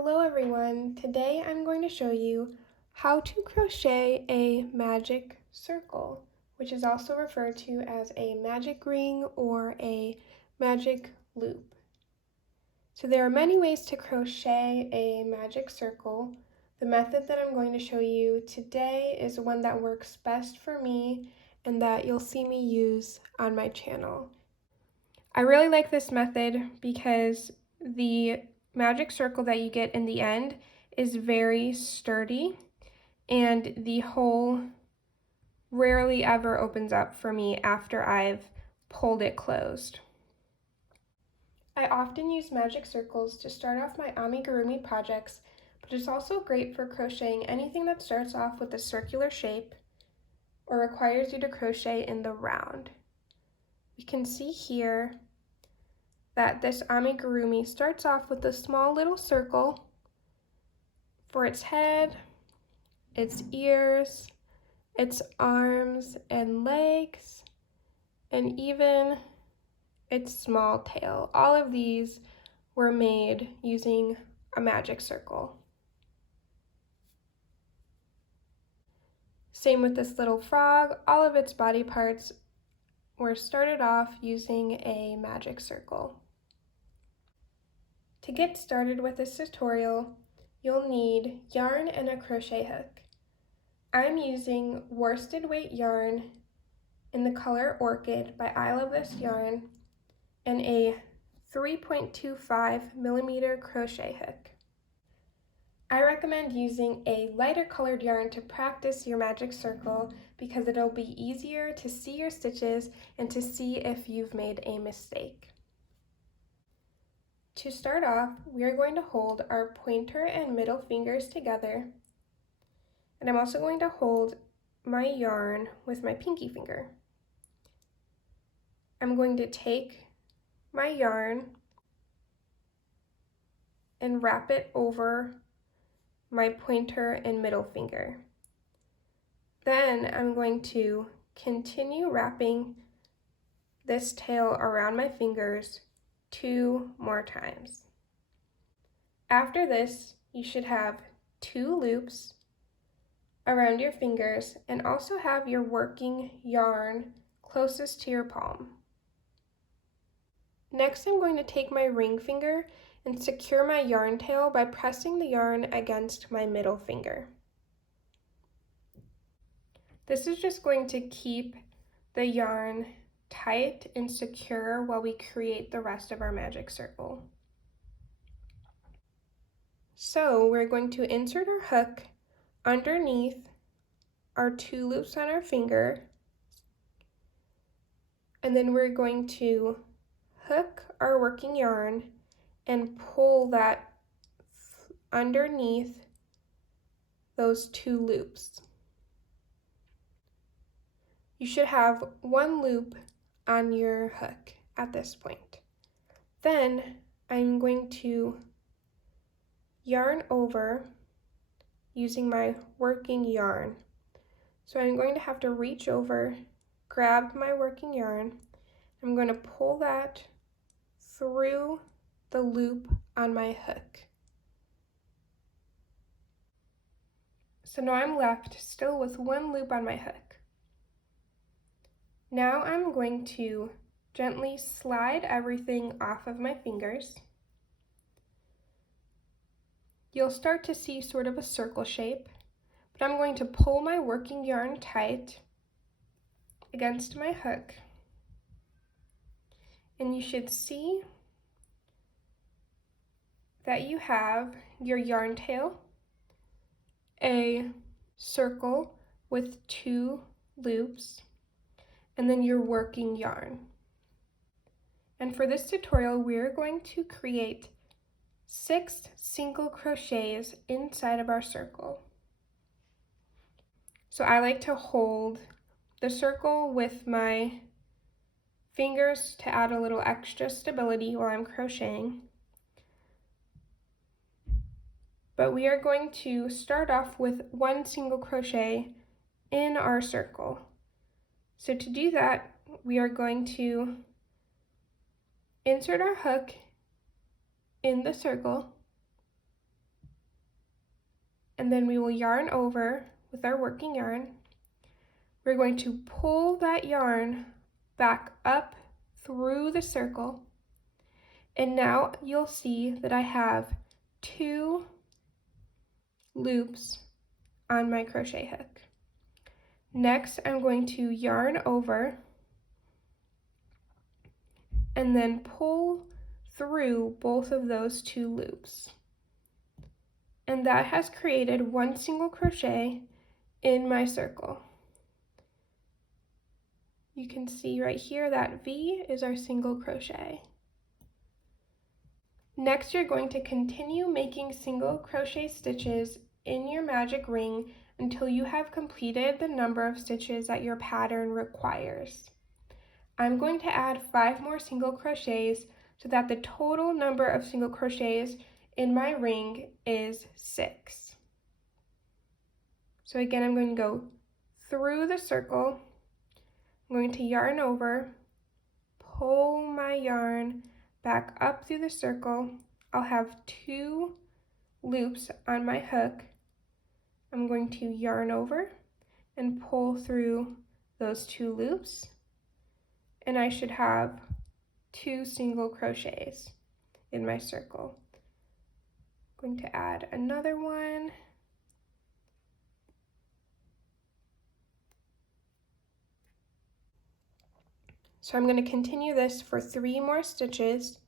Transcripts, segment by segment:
Hello everyone, today I'm going to show you how to crochet a magic circle, which is also referred to as a magic ring or a magic loop. So there are many ways to crochet a magic circle. The method that I'm going to show you today is one that works best for me and that you'll see me use on my channel. I really like this method because the magic circle that you get in the end is very sturdy and the hole rarely ever opens up for me after I've pulled it closed. I often use magic circles to start off my amigurumi projects, but it's also great for crocheting anything that starts off with a circular shape or requires you to crochet in the round. You can see here that this amigurumi starts off with a small little circle for its head, its ears, its arms and legs, and even its small tail. All of these were made using a magic circle. Same with this little frog. All of its body parts were started off using a magic circle. To get started with this tutorial, you'll need yarn and a crochet hook. I'm using worsted weight yarn in the color Orchid by I Love This Yarn and a 3.25 millimeter crochet hook. I recommend using a lighter colored yarn to practice your magic circle because it'll be easier to see your stitches and to see if you've made a mistake. To start off, we are going to hold our pointer and middle fingers together, and I'm also going to hold my yarn with my pinky finger. I'm going to take my yarn and wrap it over my pointer and middle finger. Then I'm going to continue wrapping this tail around my fingers 2 more times. After this, you should have 2 loops around your fingers and also have your working yarn closest to your palm. Next, I'm going to take my ring finger and secure my yarn tail by pressing the yarn against my middle finger. This is just going to keep the yarn tight and secure while we create the rest of our magic circle. So we're going to insert our hook underneath our 2 loops on our finger, and then we're going to hook our working yarn and pull that underneath those 2 loops. You should have 1 loop on your hook at this point. Then I'm going to yarn over using my working yarn. So I'm going to have to reach over, grab my working yarn. I'm going to pull that through the loop on my hook. So now I'm left still with 1 loop on my hook. Now I'm going to gently slide everything off of my fingers. You'll start to see sort of a circle shape, but I'm going to pull my working yarn tight against my hook. And you should see that you have your yarn tail, a circle with 2 loops, and then your working yarn. And for this tutorial, we're going to create 6 single crochets inside of our circle. So I like to hold the circle with my fingers to add a little extra stability while I'm crocheting. But we are going to start off with 1 single crochet in our circle. So to do that, we are going to insert our hook in the circle, and then we will yarn over with our working yarn. We're going to pull that yarn back up through the circle, and now you'll see that I have 2 loops on my crochet hook. Next, I'm going to yarn over and then pull through both of those 2 loops. And that has created 1 single crochet in my circle. You can see right here that V is our single crochet. Next, you're going to continue making single crochet stitches in your magic ring until you have completed the number of stitches that your pattern requires. I'm going to add 5 more single crochets so that the total number of single crochets in my ring is 6. So again, I'm going to go through the circle, I'm going to yarn over, pull my yarn back up through the circle. I'll have 2 loops on my hook. I'm going to yarn over and pull through those 2 loops, and I should have 2 single crochets in my circle. I'm going to add another one. So I'm going to continue this for 3 more stitches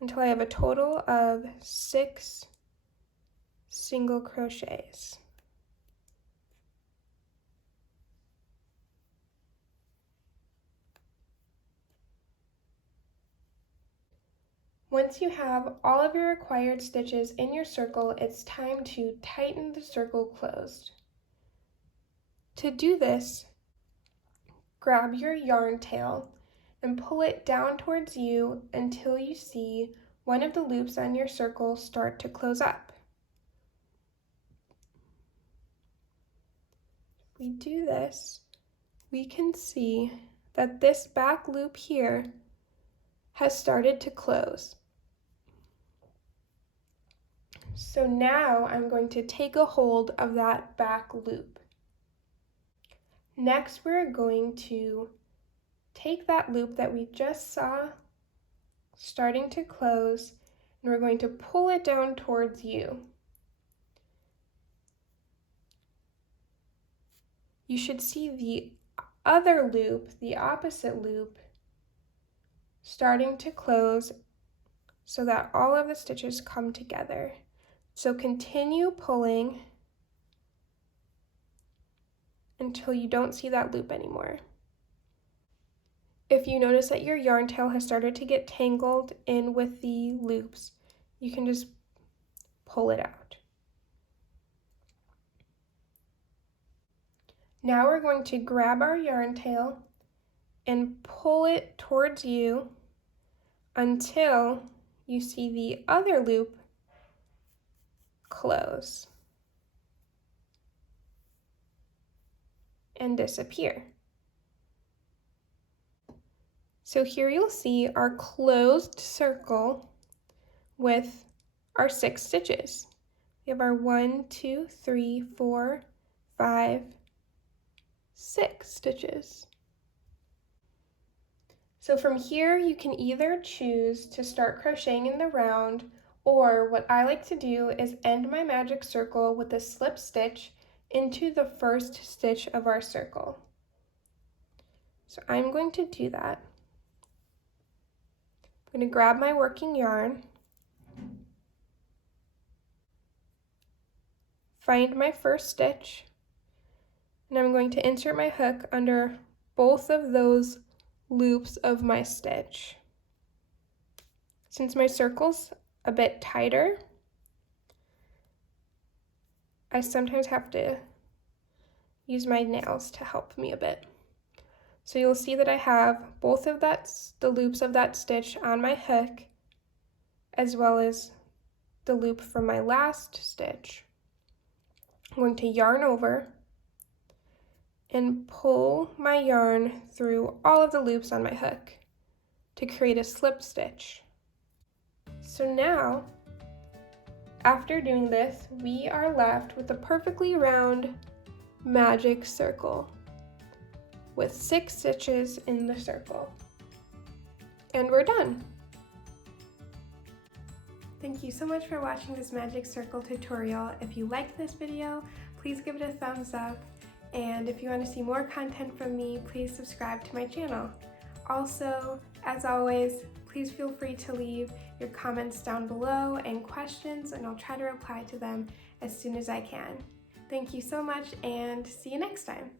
until I have a total of 6 single crochets. Once you have all of your required stitches in your circle, it's time to tighten the circle closed. To do this, grab your yarn tail and pull it down towards you until you see one of the loops on your circle start to close up. If we do this, we can see that this back loop here has started to close. So now I'm going to take a hold of that back loop. Next, we're going to take that loop that we just saw starting to close, and we're going to pull it down towards you. You should see the other loop, the opposite loop, starting to close so that all of the stitches come together. So continue pulling until you don't see that loop anymore. If you notice that your yarn tail has started to get tangled in with the loops, you can just pull it out. Now we're going to grab our yarn tail and pull it towards you until you see the other loop close and disappear. So here you'll see our closed circle with our 6 stitches. We have our 1, 2, 3, 4, 5, 6 stitches. So from here you can either choose to start crocheting in the round, or what I like to do is end my magic circle with a slip stitch into the first stitch of our circle. So I'm going to do that. I'm going to grab my working yarn, find my first stitch, and I'm going to insert my hook under both of those loops of my stitch. Since my circle's a bit tighter, I sometimes have to use my nails to help me a bit. So you'll see that I have both of the loops of that stitch on my hook, as well as the loop from my last stitch. I'm going to yarn over and pull my yarn through all of the loops on my hook to create a slip stitch. So now After doing this, we are left with a perfectly round magic circle with 6 stitches in the circle. And we're done. Thank you so much for watching this magic circle tutorial. If you liked this video, please give it a thumbs up. And if you want to see more content from me, please subscribe to my channel. Also, as always, please feel free to leave your comments down below and questions, and I'll try to reply to them as soon as I can. Thank you so much, and see you next time.